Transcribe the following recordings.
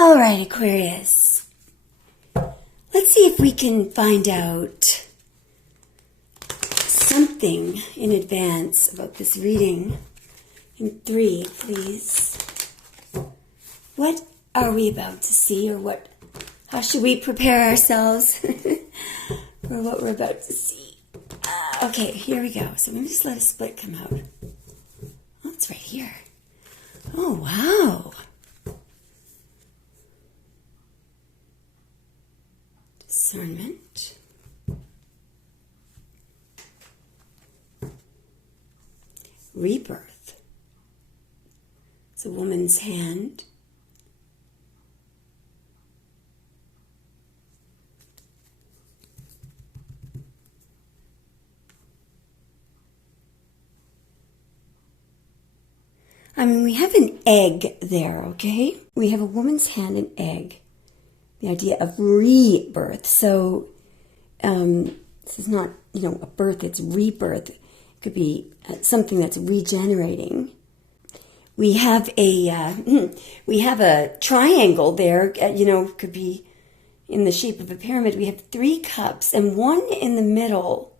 All right, Aquarius. Let's see if we can find out something in advance about this reading. In 3, please. What are we about to see, or how should we prepare ourselves for what we're about to see? Okay, here we go. So let me just let a split come out. Oh, it's right here. Oh, wow. Discernment. Rebirth. It's a woman's hand. I mean, we have an egg there, okay? We have a woman's hand and egg. The idea of rebirth. So, this is not, a birth, it's rebirth. It could be something that's regenerating. We have a triangle there, could be in the shape of a pyramid. We have 3 cups, and one in the middle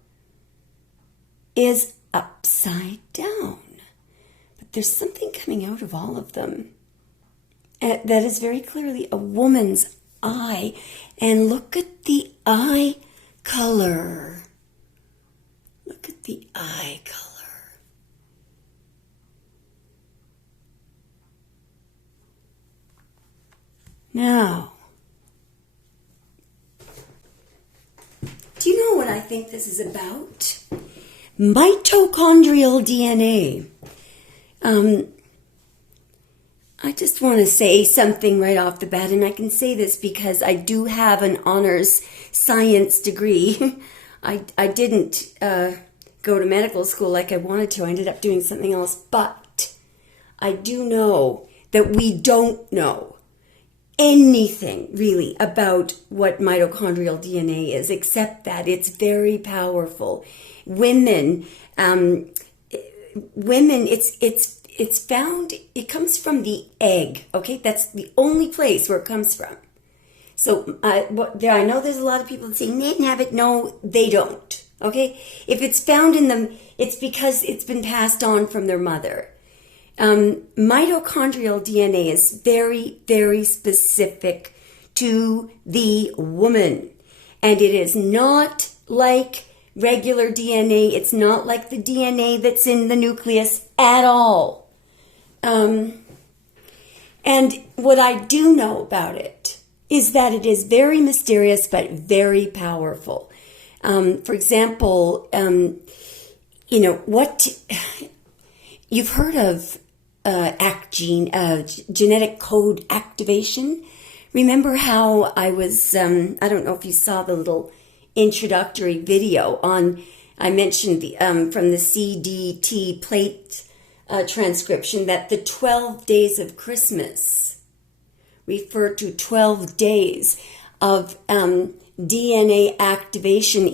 is upside down. But there's something coming out of all of them. That is very clearly a woman's eye. And look at the eye color. Look at the eye color. Now, do you know what I think this is about? Mitochondrial DNA. I just want to say something right off the bat, and I can say this because I do have an honors science degree. I didn't go to medical school like I wanted to. I ended up doing something else, but I do know that we don't know anything really about what mitochondrial DNA is, except that it's very powerful. Women, it's found, it comes from the egg, okay? That's the only place where it comes from. So I know there's a lot of people that say men have it. No, they don't, okay? If it's found in them, it's because it's been passed on from their mother. Mitochondrial DNA is very, very specific to the woman. And it is not like regular DNA. It's not like the DNA that's in the nucleus at all. And what I do know about it is that it is very mysterious but very powerful. For example, what you've heard of genetic code activation. Remember how I was, I don't know if you saw the little introductory video I mentioned from the CDT plate transcription that the 12 days of Christmas refer to 12 days of DNA activation.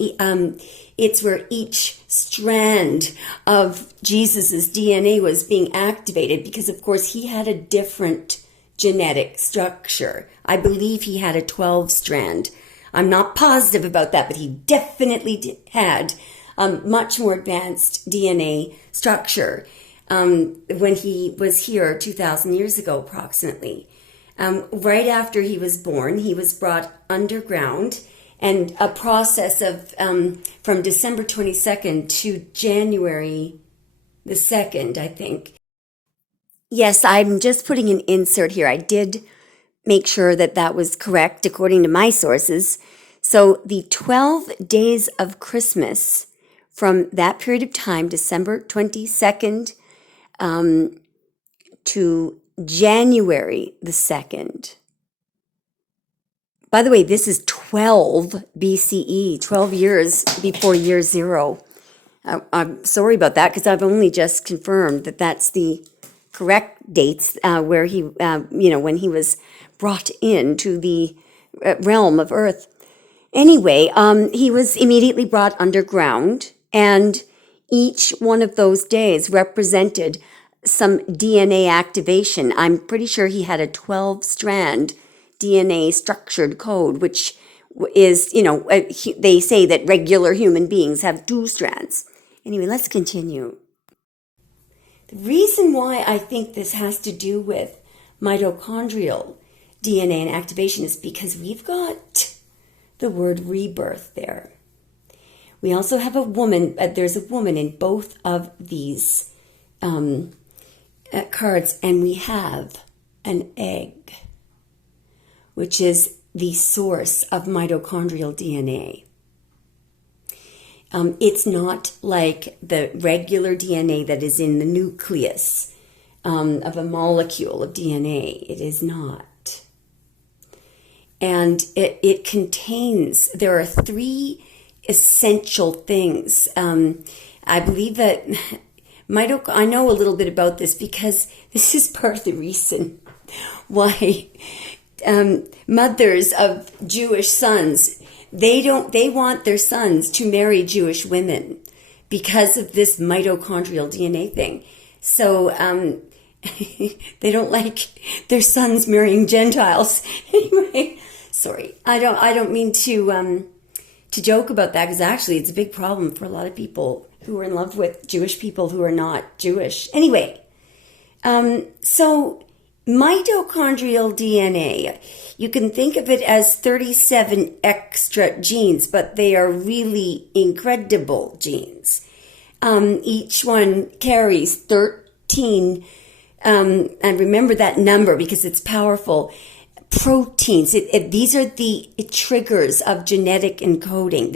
It's where each strand of Jesus's DNA was being activated because, of course, he had a different genetic structure. I believe he had a 12-strand. I'm not positive about that, but he definitely had a much more advanced DNA structure when he was here 2,000 years ago, approximately. Right after he was born, he was brought underground, and a process of from December 22nd to January the 2nd, I think. Yes, I'm just putting an insert here. I did make sure that was correct according to my sources. So the 12 days of Christmas from that period of time, December 22nd to January the 2nd. By the way, this is 12 BCE, 12 years before year 0. I'm sorry about that because I've only just confirmed that that's the correct dates where he, when he was brought into the realm of Earth. Anyway, he was immediately brought underground, and each one of those days represented some DNA activation. I'm pretty sure he had a 12-strand DNA structured code, which is, they say that regular human beings have 2 strands. Anyway, let's continue. The reason why I think this has to do with mitochondrial DNA and activation is because we've got the word rebirth there. We also have a woman, there's a woman in both of these cards, and we have an egg, which is the source of mitochondrial DNA. It's not like the regular DNA that is in the nucleus of a molecule of DNA. It is not. And it contains, there are 3 essential things. I believe that I know a little bit about this because this is part of the reason why mothers of Jewish sons, they want their sons to marry Jewish women because of this mitochondrial DNA thing. So they don't like their sons marrying Gentiles. Anyway, sorry, I don't mean to joke about that, because actually it's a big problem for a lot of people who are in love with Jewish people who are not Jewish. Anyway, so mitochondrial DNA, you can think of it as 37 extra genes, but they are really incredible genes. Each one carries 13, and remember that number because it's powerful, proteins. These are the triggers of genetic encoding.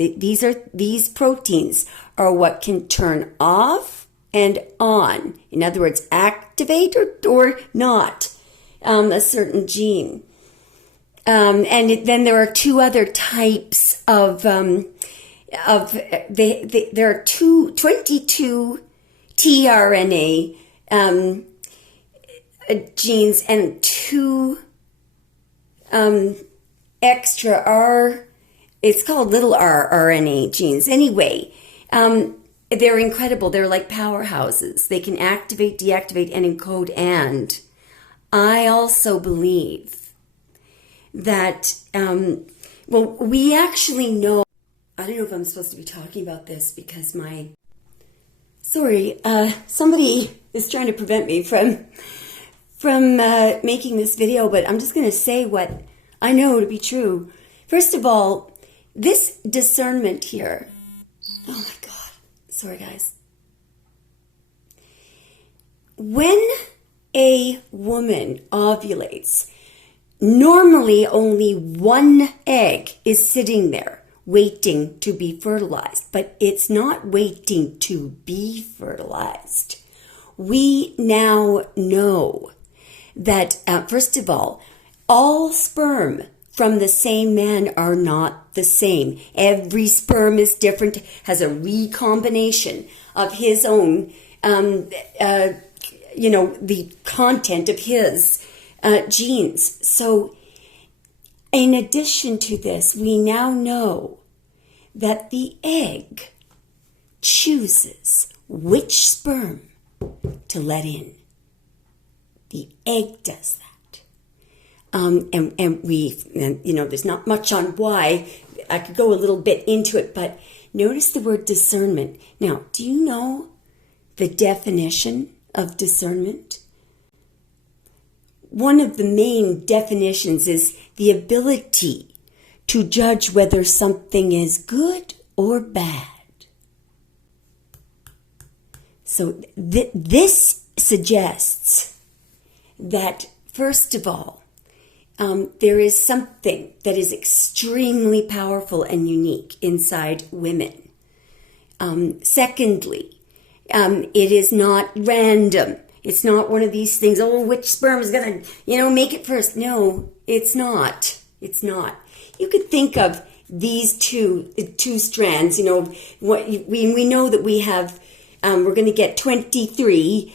These proteins are what can turn off and on. In other words, activate or not a certain gene. And then there are 2 other types of there are 22 tRNA genes and 2 extra R, it's called little r RNA genes. Anyway, they're incredible. They're like powerhouses. They can activate, deactivate, and encode. And I also believe that, we actually know, I don't know if I'm supposed to be talking about this because somebody is trying to prevent me from making this video, but I'm just going to say what I know to be true. First of all, this discernment here, oh my God, sorry guys. When a woman ovulates, normally only 1 egg is sitting there waiting to be fertilized, but it's not waiting to be fertilized. We now know that, first of all sperm from the same man are not the same. Every sperm is different, has a recombination of his own, the content of his genes. So, in addition to this, we now know that the egg chooses which sperm to let in. The egg does that. There's not much on why. I could go a little bit into it, but notice the word discernment. Now, do you know the definition of discernment? One of the main definitions is the ability to judge whether something is good or bad. So this suggests that, first of all, there is something that is extremely powerful and unique inside women. Secondly, it is not random. It's not one of these things, which sperm is going to, make it first. No, it's not. It's not. You could think of these two strands, what we know that we have, we're going to get 23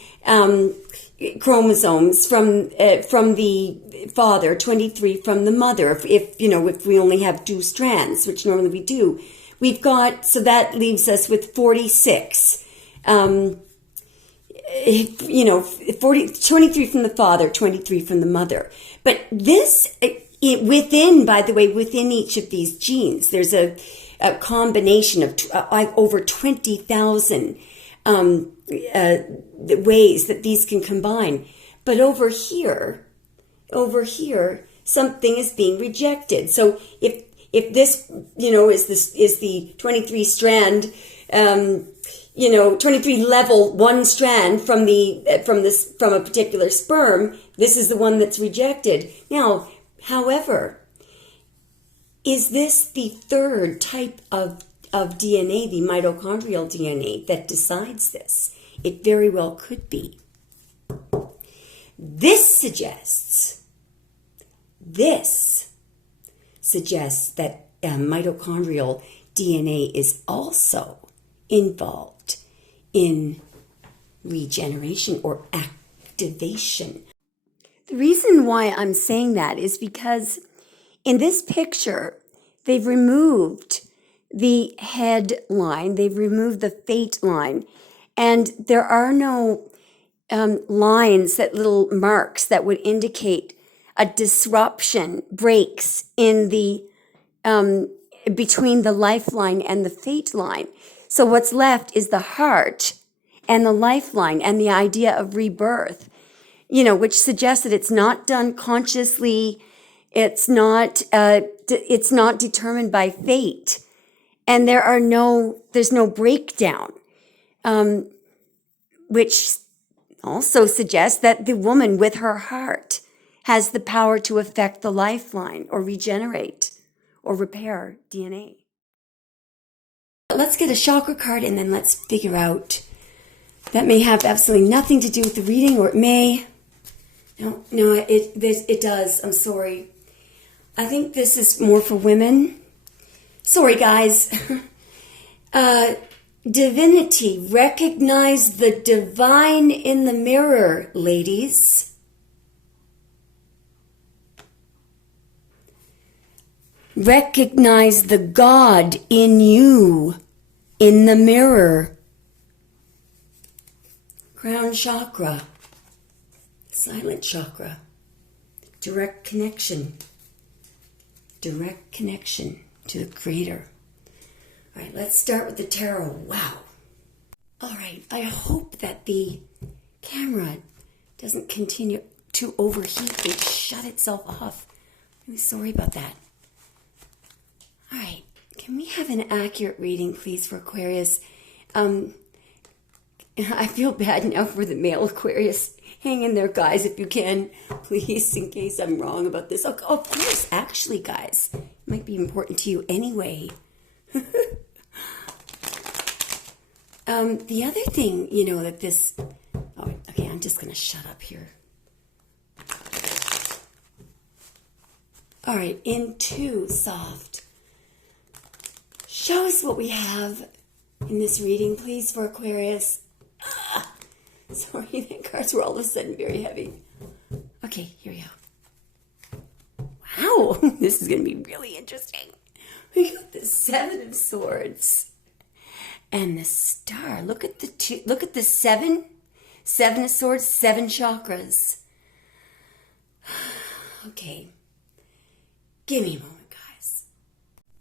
chromosomes from the father, 23 from the mother, if we only have 2 strands, which normally we do. We've got, so that leaves us with 46. 23 from the father, 23 from the mother. But this, within, by the way, within each of these genes, there's a combination of over 20,000 ways that these can combine. But over here, something is being rejected. So if this, is the 23 strand, 23 level one strand from a particular sperm, this is the one that's rejected. Now, however, is this the third type of DNA, the mitochondrial DNA, that decides this? It very well could be. This suggests that mitochondrial DNA is also involved in regeneration or activation. The reason why I'm saying that is because in this picture, they've removed the head line, they've removed the fate line, and there are no lines, that little marks that would indicate a disruption, breaks in the between the lifeline and the fate line. So what's left is the heart and the lifeline and the idea of rebirth, which suggests that it's not done consciously, it's not determined by fate, and there's no breakdown, which also suggests that the woman with her heart has the power to affect the lifeline or regenerate or repair DNA. Let's get a chakra card and then let's figure out. That may have absolutely nothing to do with the reading, or it may. No, it does. I'm sorry. I think this is more for women. Sorry, guys. Divinity. Recognize the divine in the mirror, ladies. Recognize the God in you, in the mirror. Crown chakra, silent chakra, direct connection to the Creator. All right, let's start with the tarot. Wow. All right, I hope that the camera doesn't continue to overheat and shut itself off. I'm sorry about that. All right, can we have an accurate reading, please, for Aquarius? I feel bad now for the male Aquarius. Hang in there, guys, if you can, please, in case I'm wrong about this. Oh, of course, actually, guys, it might be important to you anyway. The other thing, that this... Oh, okay, I'm just going to shut up here. All right, into soft. Show us what we have in this reading, please, for Aquarius. Sorry, the cards were all of a sudden very heavy. Okay, here we go. Wow, this is going to be really interesting. We got the Seven of Swords and the Star. Look at the seven of Swords, 7 chakras. Okay, give me a moment, guys.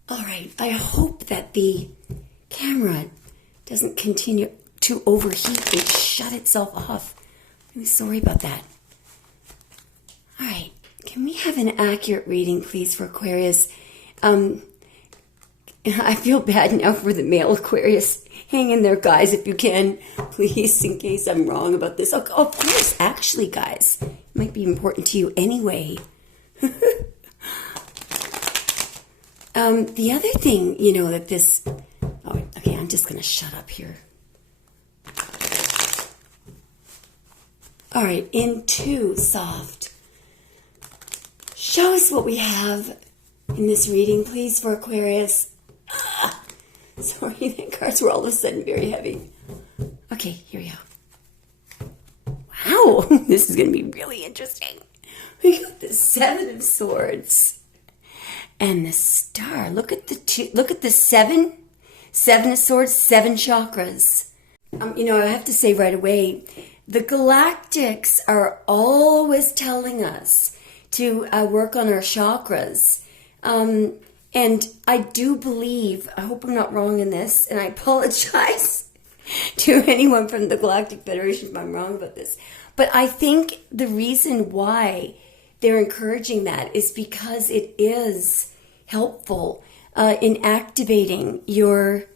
All right, I hope that the camera doesn't continue to overheat and shut itself off. I'm sorry about that. All right, can we have an accurate reading, please, for Aquarius? I feel bad now for the male Aquarius. Hang in there, guys, if you can, please, in case I'm wrong about this. Oh, of course, actually, guys, it might be important to you anyway. The other thing, that this... Oh, okay, I'm just going to shut up here. All right, into soft. Show us what we have in this reading, please, for Aquarius. Sorry, the cards were all of a sudden very heavy. Okay, here we go. Wow, this is going to be really interesting. We got the Seven of Swords and the Star. Look at the seven of Swords, 7 chakras. I have to say right away, the galactics are always telling us to work on our chakras. And I do believe, I hope I'm not wrong in this, and I apologize to anyone from the Galactic Federation if I'm wrong about this, but I think the reason why they're encouraging that is because it is helpful in activating your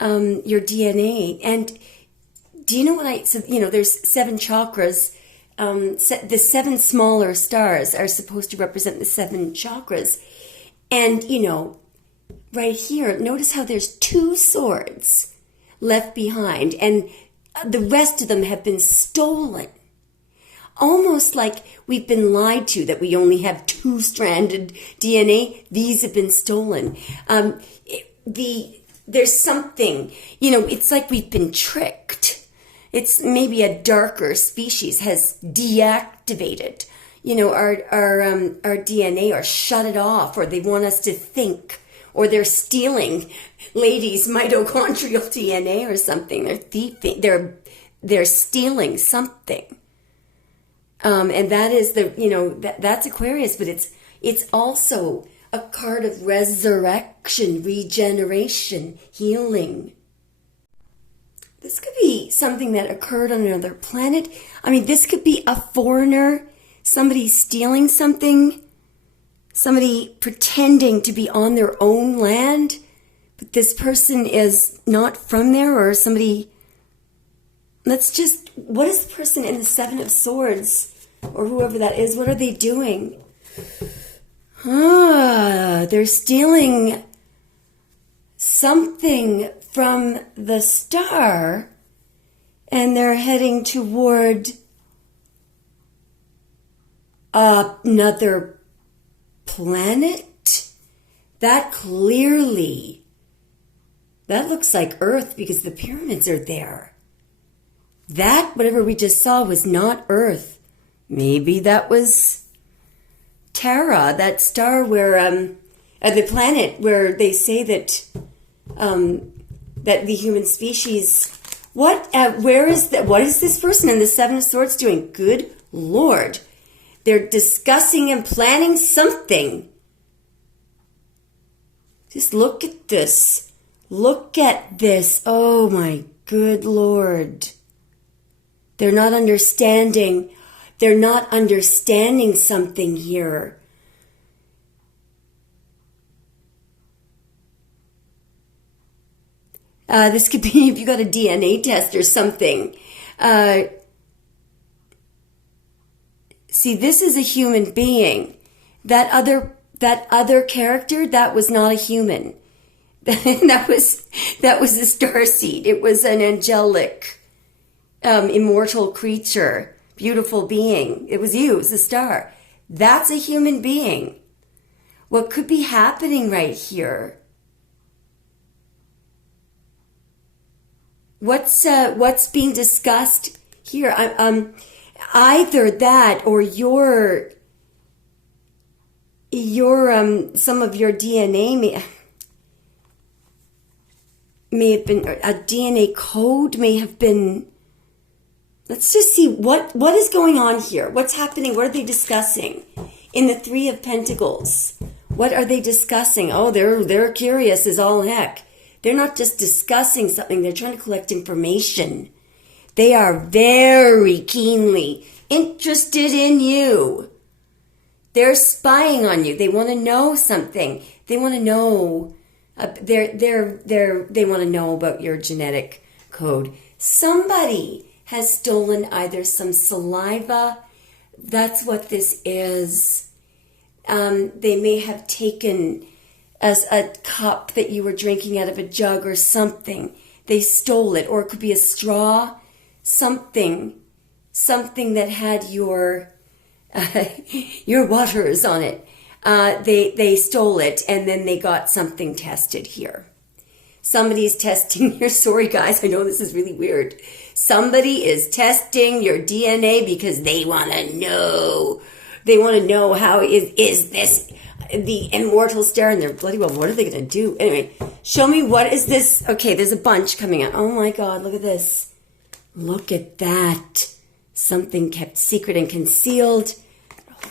DNA. And do you know what there's 7 chakras. The 7 smaller stars are supposed to represent the 7 chakras. And, right here, notice how there's 2 swords left behind, and the rest of them have been stolen. Almost like we've been lied to, that we only have 2-stranded DNA. These have been stolen. There's something, it's like we've been tricked. It's maybe a darker species has deactivated, our DNA, or shut it off, or they want us to think, or they're stealing ladies' mitochondrial DNA or something. They're thieving. They're stealing something. And that is that's Aquarius, but it's also a card of resurrection, regeneration, healing. This could be something that occurred on another planet. I mean, this could be a foreigner, somebody stealing something, somebody pretending to be on their own land, but this person is not from there, or somebody. What is the person in the 7 of Swords, or whoever that is, what are they doing? They're stealing something from the star, and they're heading toward another planet. That looks like Earth, because the pyramids are there. That, whatever we just saw, was not Earth. Maybe that was Terra, that star where, the planet where they say that the human species. What is this person in the 7 of Swords doing? Good Lord, they're discussing and planning something. Just look at this. Look at this. Oh my good Lord. They're not understanding. They're not understanding something here. This could be if you got a DNA test or something. See, this is a human being. That other character, that was not a human. that was a starseed. It was an angelic, immortal creature, beautiful being. It was you. It was a star. That's a human being. What could be happening right here? What's being discussed here? Either that, or your some of your DNA may have been, a DNA code may have been. Let's just see what is going on here. What's happening? What are they discussing? In the 3 of Pentacles, what are they discussing? Oh, they're curious as all heck. They're not just discussing something. They're trying to collect information. They are very keenly interested in you. They're spying on you. They want to know something. They want to know. They want to know about your genetic code. Somebody has stolen either some saliva. That's what this is. They may have taken as a cup that you were drinking out of a jug or something. They stole it, or it could be a straw, something that had your waters on it. They stole it, and then they got something tested here. Somebody's testing your, sorry guys, I know this is really weird. Somebody is testing your DNA because they want to know. They want to know how is this the immortal star, and they're bloody well, what are they going to do? Anyway, show me, what is this? Okay, there's a bunch coming out. Oh my God, look at this. Look at that. Something kept secret and concealed.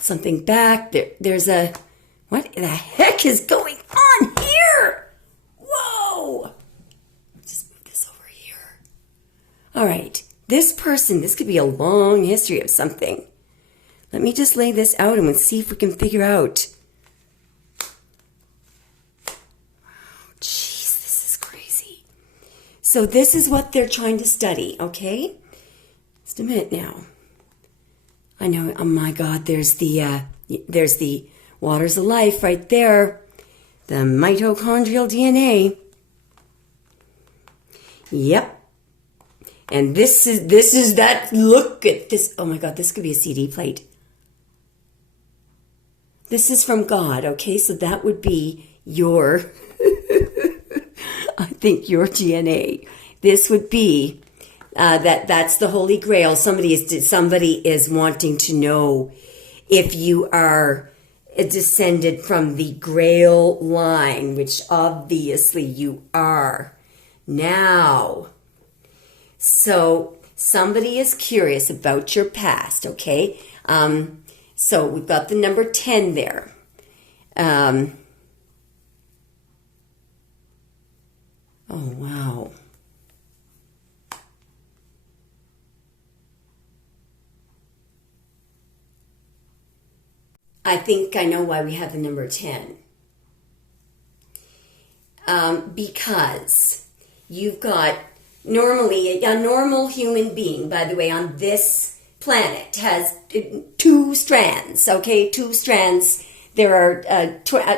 something back. There's a, what the heck is going on here? Whoa! Just move this over here. All right, this person, this could be a long history of something. Let me just lay this out and we'll see if we can figure out. Jeez, this is crazy. So this is what they're trying to study, okay? Just a minute now. I know, oh my God, there's the waters of life right there. The mitochondrial DNA. Yep. And this is that, look at this. Oh my God, this could be a CD plate. This is from God, okay? So that would be your, I think your DNA. This would be, that's the Holy Grail. Somebody is wanting to know if you are descended from the Grail line, which obviously you are now. So somebody is curious about your past, okay? So we've got the number 10 there. Oh, wow. I think I know why we have the number 10. Because you've got, normally, a normal human being, by the way, on this planet has 2 strands, okay? 2 strands. There are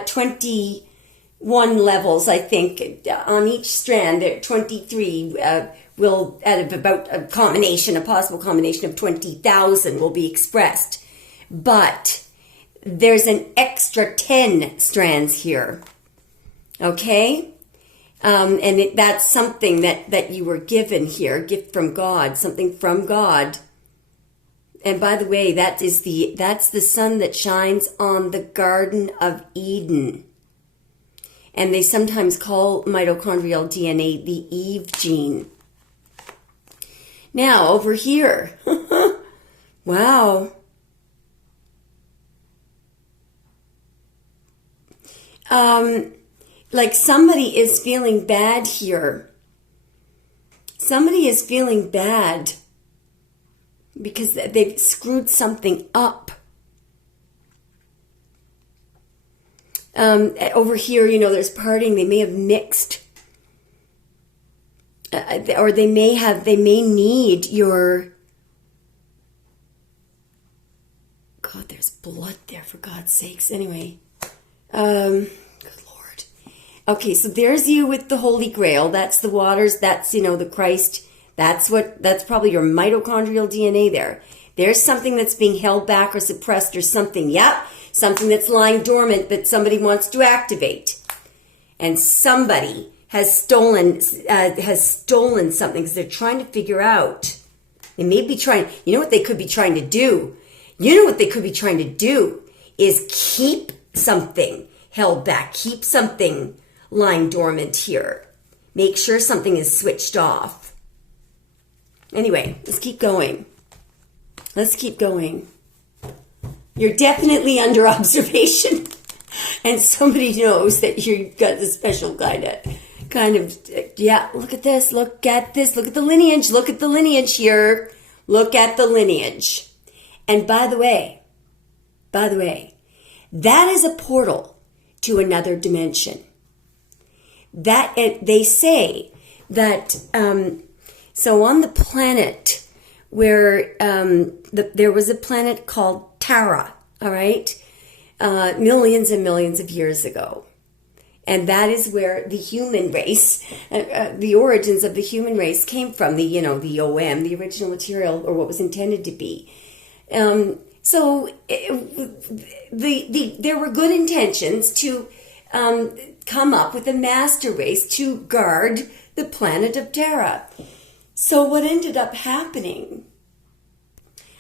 21 levels, I think, on each strand. There are 23 will, out of about a possible combination of 20,000 will be expressed. But there's an extra 10 strands here, okay? And that's something that you were given here, gift from God, something from God. And by the way, that's the sun that shines on the Garden of Eden. And they sometimes call mitochondrial DNA the Eve gene. Now, over here, wow. Like somebody is feeling bad here. Somebody is feeling bad because they've screwed something up. Over here, there's parting. They may have mixed, or they may need your. God, there's blood there, for God's sakes. Anyway, good Lord. Okay, so there's you with the Holy Grail. That's the waters. That's the Christ. That's probably your mitochondrial DNA there. There's something that's being held back or suppressed or something. Yep. Something that's lying dormant that somebody wants to activate. And somebody has stolen something because they're trying to figure out. They may be trying, what they could be trying to do? What they could be trying to do is keep something held back. Keep something lying dormant here. Make sure something is switched off. Anyway, let's keep going. You're definitely under observation. And somebody knows that you've got the special kind of, yeah, look at this, look at the lineage here. Look at the lineage. And by the way, that is a portal to another dimension. That, they say that, so on the planet where there was a planet called Tara, all right, millions and millions of years ago. And that is where the human race, the origins of the human race came from, the OM, the original material, or what was intended to be. So there were good intentions to come up with a master race to guard the planet of Terra. So what ended up happening,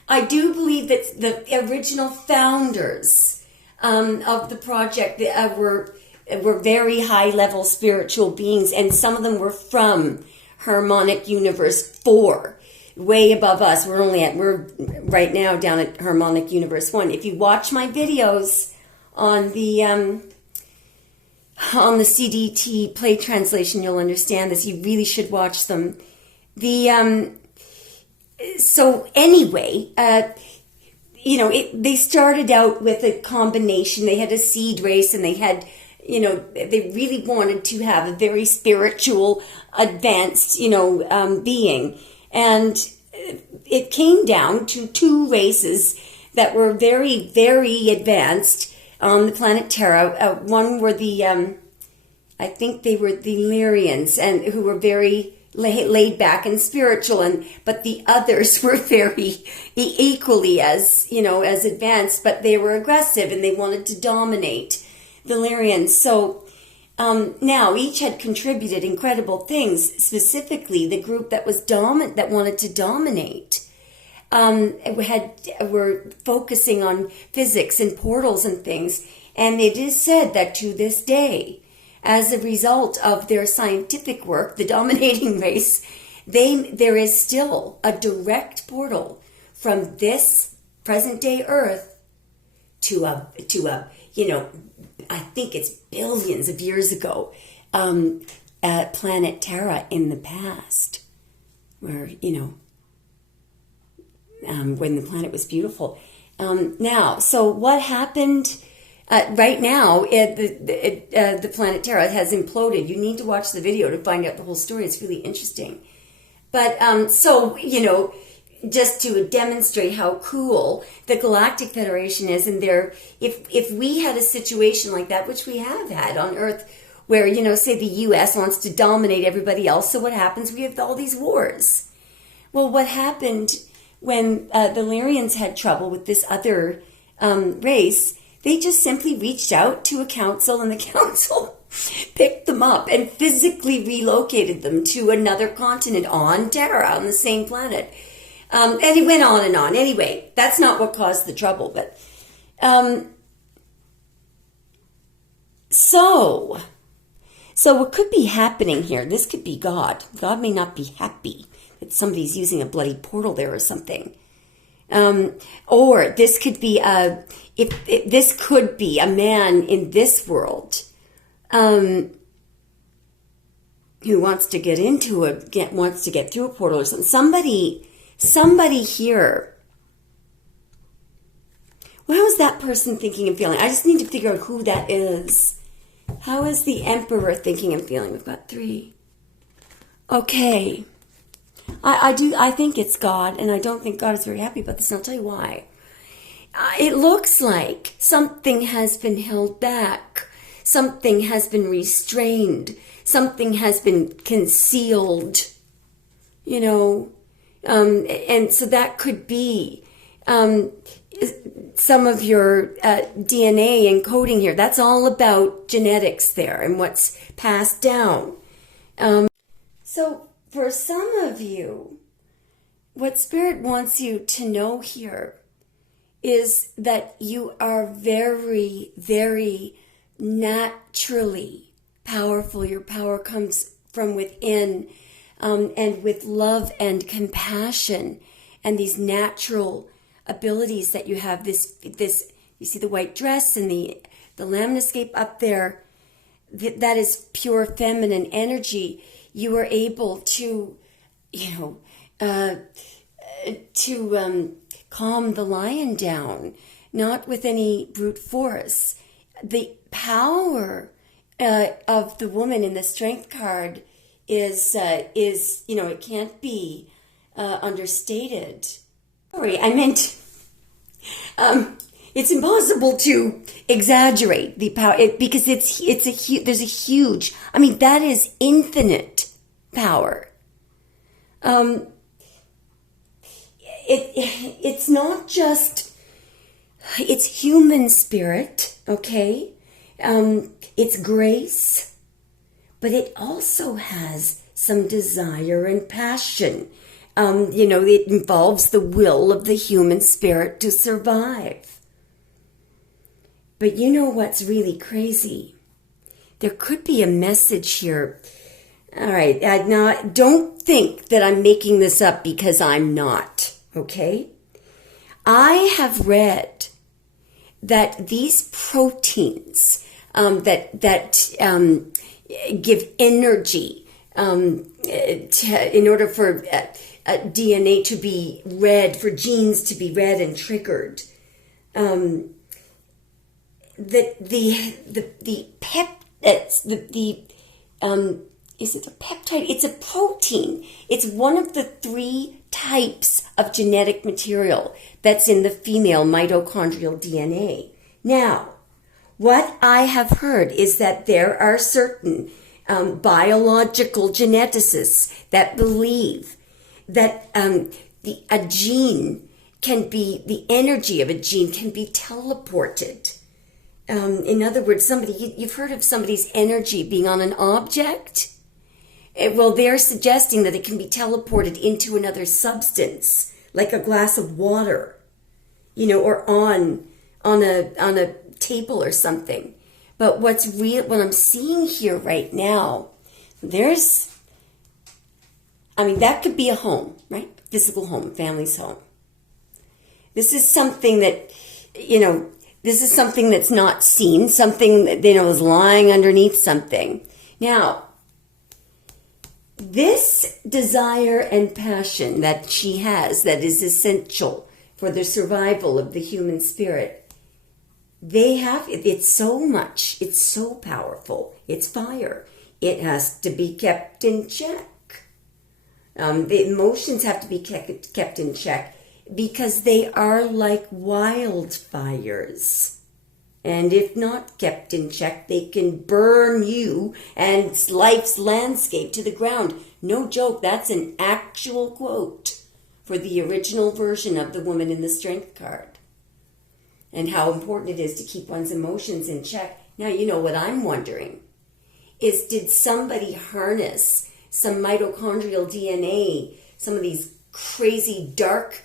I do believe that the original founders of the project were very high-level spiritual beings, and some of them were from Harmonic Universe 4. way above us. We're right now down at Harmonic Universe 1. If you watch my videos on the CDT play translation, you'll understand this. You really should watch them. So anyway, they started out with a combination. They had a seed race, and they had, they really wanted to have a very spiritual, advanced, being. And it came down to two races that were very, very advanced on the planet Terra. One were I think they were the Lyrians, and who were very laid back and spiritual, but the others were very equally as advanced, but they were aggressive and they wanted to dominate, the Lyrians. So now each had contributed incredible things. Specifically, the group that was that wanted to dominate were focusing on physics and portals and things, and it is said that to this day, as a result of their scientific work, the dominating race, there is still a direct portal from this present day Earth to a I think it's billions of years ago, planet Terra in the past, where when the planet was beautiful. Now, so what happened? Right now, the planet Terra has imploded. You need to watch the video to find out the whole story. It's really interesting. But just to demonstrate how cool the Galactic Federation is, and if we had a situation like that, which we have had on Earth, where say the U.S. wants to dominate everybody else, so what happens? We have all these wars. Well, what happened when the Lyrians had trouble with this other race? They just simply reached out to a council, and the council picked them up and physically relocated them to another continent on Terra, on the same planet. And it went on and on. Anyway, that's not what caused the trouble. But so what could be happening here? This could be God. God may not be happy that somebody's using a bloody portal there or something. Or this could be this could be a man in this world who wants to get into wants to get through a portal or something. Somebody here. What was that person thinking and feeling? I just need to figure out who that is. How is the Emperor thinking and feeling? We've got 3. Okay. I think it's God, and I don't think God is very happy about this, and I'll tell you why. It looks like something has been held back. Something has been restrained. Something has been concealed. And so that could be some of your DNA encoding here. That's all about genetics there and what's passed down. So for some of you, what Spirit wants you to know here is that you are very, very naturally powerful. Your power comes from within, and with love and compassion and these natural abilities that you have. This you see the white dress and the lamnescape up there. That is pure feminine energy. You are able to, calm the lion down, not with any brute force. The power of the woman in the Strength card is it can't be understated. Sorry, I meant it's impossible to exaggerate the power because there's a huge. I mean, that is infinite power. It's not just. It's human spirit, okay? It's grace, but it also has some desire and passion. It involves the will of the human spirit to survive. But you know what's really crazy? There could be a message here. All right. Now, don't think that I'm making this up because I'm not. Okay? I have read that these proteins that give energy in order for DNA to be read, for genes to be read and triggered, is it a peptide? It's a protein. It's one of the 3 types of genetic material that's in the female mitochondrial DNA. Now, what I have heard is that there are certain biological geneticists that believe that the energy of a gene can be teleported. In other words, you've heard of somebody's energy being on an object? Well, they're suggesting that it can be teleported into another substance, like a glass of water, or on a table or something. But what I'm seeing here right now, that could be a home, right? Physical home, family's home. This is something that, this is something that's not seen, something that, is lying underneath something. Now, this desire and passion that she has, that is essential for the survival of the human spirit, it's so powerful. It's fire. It has to be kept in check. The emotions have to be kept in check because they are like wildfires. And if not kept in check, they can burn you and life's landscape to the ground. No joke, that's an actual quote for the original version of the Woman in the Strength card. And how important it is to keep one's emotions in check. Now, what I'm wondering is, did somebody harness some mitochondrial DNA, some of these crazy dark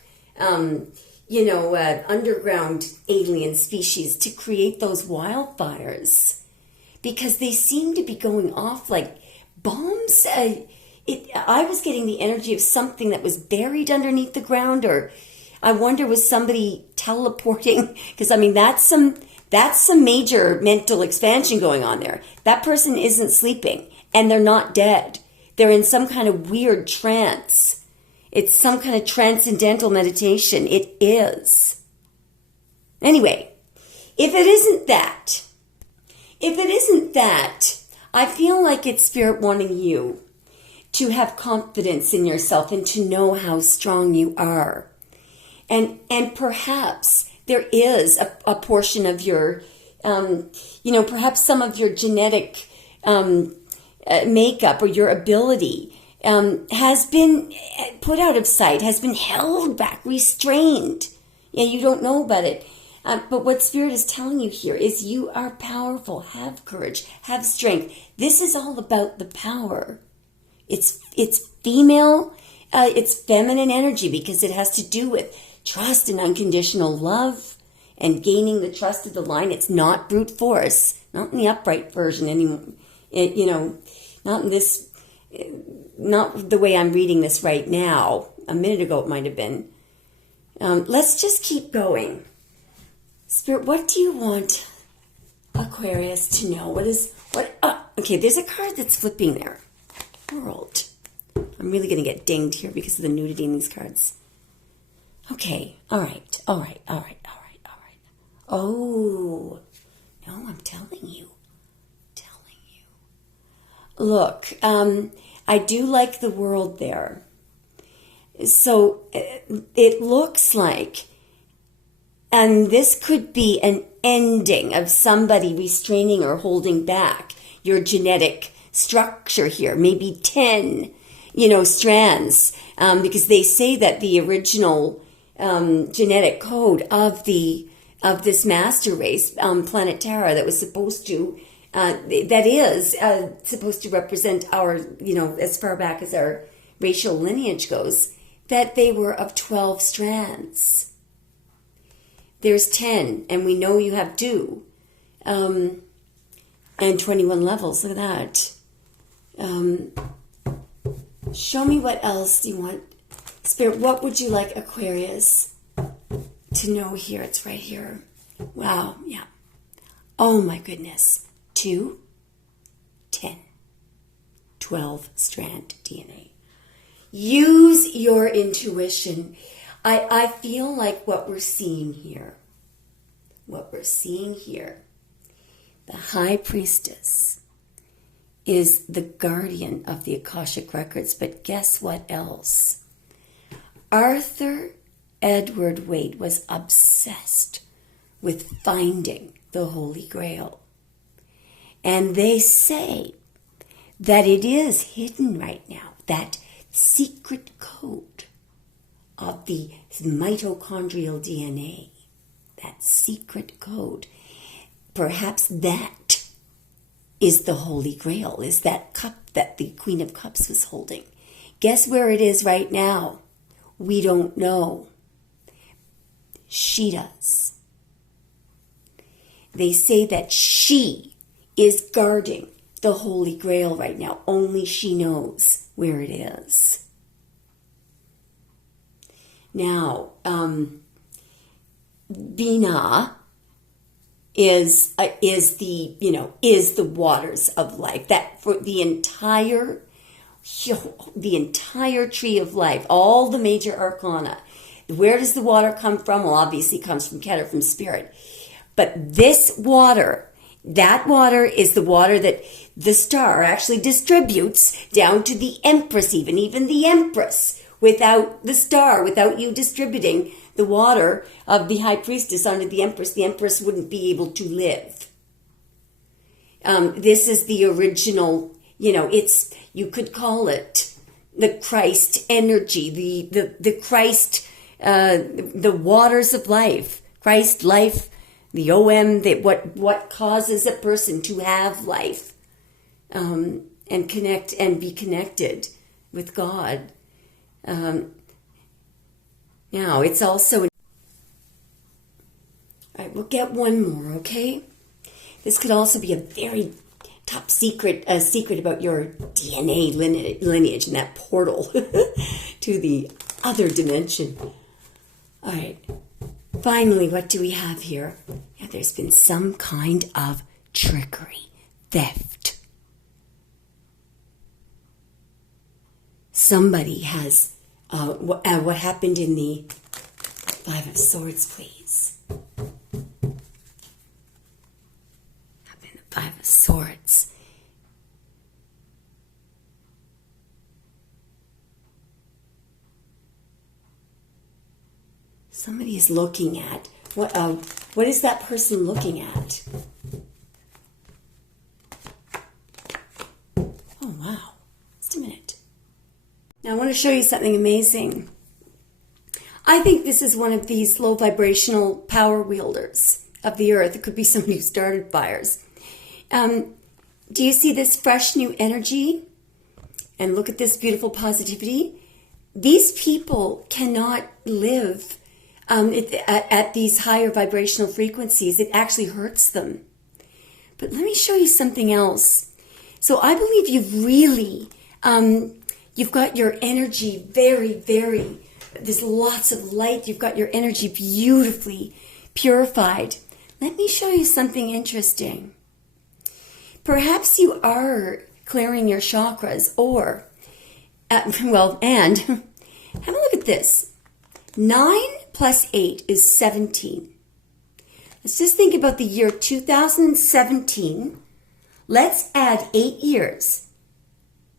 underground alien species to create those wildfires? Because they seem to be going off like bombs. I was getting the energy of something that was buried underneath the ground, or I wonder, was somebody teleporting? Because that's some major mental expansion going on there. That person isn't sleeping and they're not dead. They're in some kind of weird trance. It's some kind of transcendental meditation. It is. Anyway, if it isn't that, I feel like it's Spirit wanting you to have confidence in yourself and to know how strong you are. And perhaps there is a portion of your, perhaps some of your genetic makeup or your ability has been put out of sight, has been held back, restrained. Yeah, you don't know about it. But what Spirit is telling you here is you are powerful. Have courage. Have strength. This is all about the power. It's female, it's feminine energy because it has to do with trust and unconditional love and gaining the trust of the line. It's not brute force, not in the upright version anymore. Not in this, not the way I'm reading this right now. A minute ago it might have been. Let's just keep going. Spirit, what do you want Aquarius to know? Okay, there's a card that's flipping there. World. I'm really going to get dinged here because of the nudity in these cards. Okay, all right. Oh, no, I'm telling you. Look, I do like the world there. So it looks like, and this could be an ending of somebody restraining or holding back your genetic structure here, maybe 10, strands, because they say that the original genetic code of this master race, Planetary, that was supposed to, supposed to represent our, as far back as our racial lineage goes, that they were of 12 strands. There's 10, and we know you have 2, and 21 levels. Look at that. Show me what else you want. Spirit, what would you like Aquarius to know here? It's right here. Wow, yeah. Oh my goodness. 2, 10, 12 strand DNA. Use your intuition. I feel like what we're seeing here, the High Priestess is the guardian of the Akashic Records, but guess what else? Arthur Edward Wade was obsessed with finding the Holy Grail. And they say that it is hidden right now, that secret code of the mitochondrial DNA, that secret code. Perhaps that is the Holy Grail, is that cup that the Queen of Cups was holding. Guess where it is right now? We don't know. She does. They say that she is guarding the Holy Grail right now. Only she knows where it is. Now, Bina is the waters of life. That for the entire tree of life, all the major arcana. Where does the water come from? Well, obviously it comes from Keter, from spirit. But this water, that water is the water that the star actually distributes down to the Empress, even the Empress. Without the star, without you distributing the water of the High Priestess onto the Empress wouldn't be able to live. This is the original, you could call it the Christ energy, the Christ, the waters of life, Christ life, the OM, what causes a person to have life, and connect and be connected with God. Now, it's also... All right, we'll get one more, okay? This could also be a very top secret about your DNA lineage and that portal to the other dimension. All right, finally, what do we have here? Yeah, there's been some kind of trickery, theft. Somebody has... what happened in the Five of Swords, please? Happened in the Five of Swords. Somebody is looking at what is that person looking at? Oh wow! Just a minute. Now I want to show you something amazing. I think this is one of these low vibrational power wielders of the earth. It could be somebody who started fires. Do you see this fresh new energy? And look at this beautiful positivity. These people cannot live at these higher vibrational frequencies. It actually hurts them. But let me show you something else. So I believe you've really... you've got your energy very, very, there's lots of light. You've got your energy beautifully purified. Let me show you something interesting. Perhaps you are clearing your chakras or, and have a look at this. 9 plus 8 is 17. Let's just think about the year 2017. Let's add 8 years.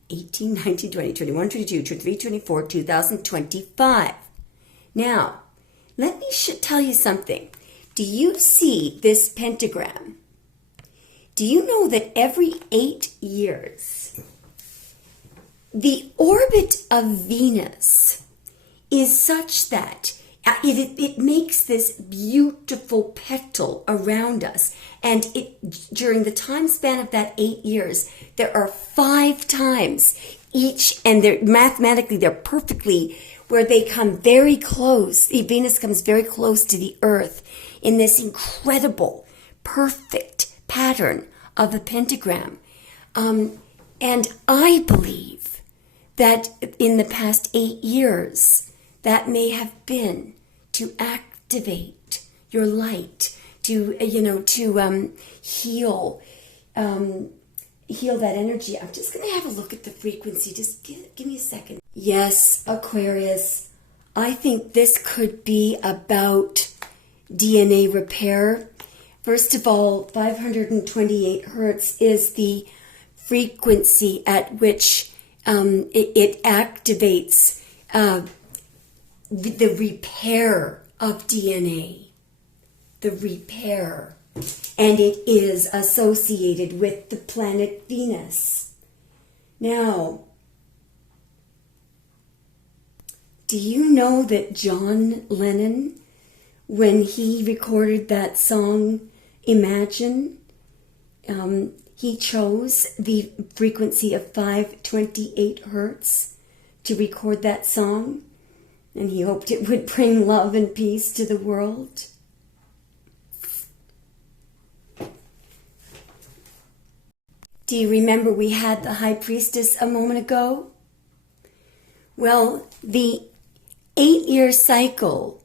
18, 19, 20, 21, 22, 23, 24, 2025. Now, let me tell you something. Do you see this pentagram? Do you know that every 8 years, the orbit of Venus is such that it makes this beautiful petal around us. And during the time span of that 8 years, there are 5 times each, and mathematically they're perfectly, where they come very close. Venus comes very close to the Earth in this incredible, perfect pattern of a pentagram. And I believe that in the past 8 years, that may have been to activate your light, to, heal that energy. I'm just going to have a look at the frequency. Just give me a second. Yes, Aquarius, I think this could be about DNA repair. First of all, 528 hertz is the frequency at which it activates the repair of DNA. The repair. And it is associated with the planet Venus. Now, do you know that John Lennon, when he recorded that song, Imagine, he chose the frequency of 528 hertz to record that song, and he hoped it would bring love and peace to the world. Do you remember we had the High Priestess a moment ago? Well, the 8-year cycle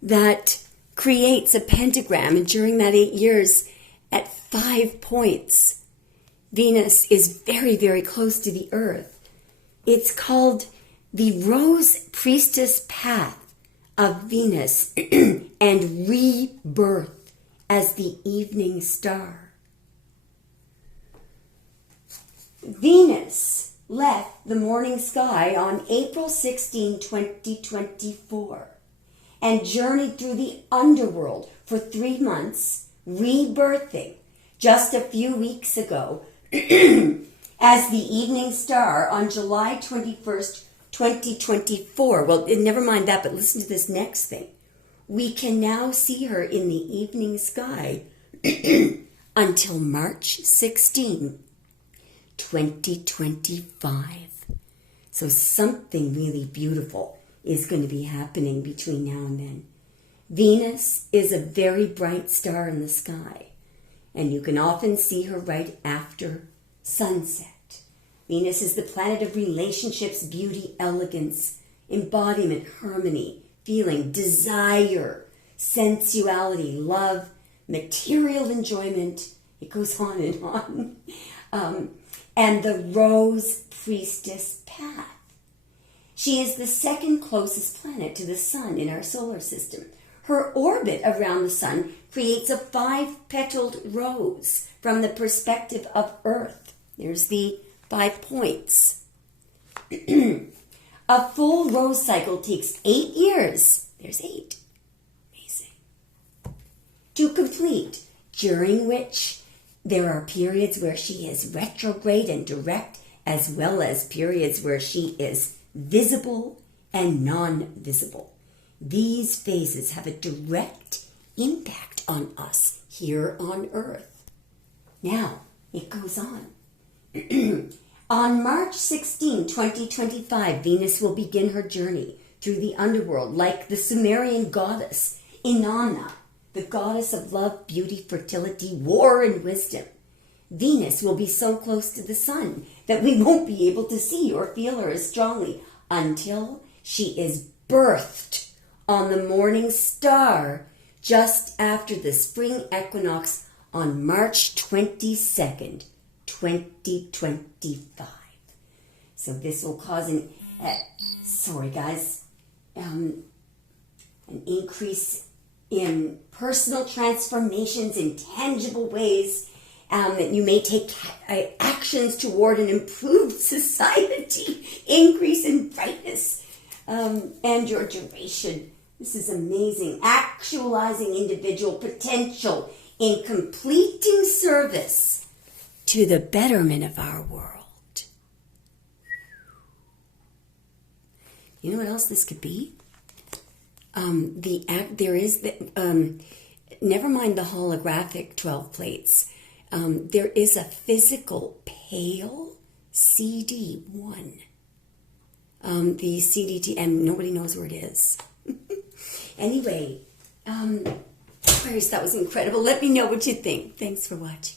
that creates a pentagram, and during that 8 years, at 5 points, Venus is very, very close to the Earth. It's called the Rose Priestess Path of Venus and rebirth as the evening star. Venus left the morning sky on April 16, 2024, and journeyed through the underworld for 3 months, rebirthing just a few weeks ago as the evening star on July 21st, 2024. Well, never mind that, but listen to this next thing. We can now see her in the evening sky until March 16, 2025. So something really beautiful is going to be happening between now and then. Venus is a very bright star in the sky, and you can often see her right after sunset. Venus is the planet of relationships, beauty, elegance, embodiment, harmony, feeling, desire, sensuality, love, material enjoyment. It goes on and on. And the Rose Priestess Path. She is the second closest planet to the sun in our solar system. Her orbit around the sun creates a 5-petaled rose from the perspective of Earth. There's the 5 points. A full rose cycle takes 8 years. There's 8. Amazing. To complete, during which there are periods where she is retrograde and direct, as well as periods where she is visible and non-visible. These phases have a direct impact on us here on Earth. Now, it goes on. On March 16, 2025, Venus will begin her journey through the underworld like the Sumerian goddess Inanna, the goddess of love, beauty, fertility, war, and wisdom. Venus will be so close to the sun that we won't be able to see or feel her as strongly until she is birthed on the morning star just after the spring equinox on March 22nd, 2025. So this will cause an increase in personal transformations in tangible ways, that you may take actions toward an improved society, increase in brightness, and your duration. This is amazing. Actualizing individual potential in completing service to the betterment of our world. You know what else this could be? Never mind the holographic 12 plates. There is a physical pale CD1. The CDT, and nobody knows where it is. Anyway, Aquarius, that was incredible. Let me know what you think. Thanks for watching.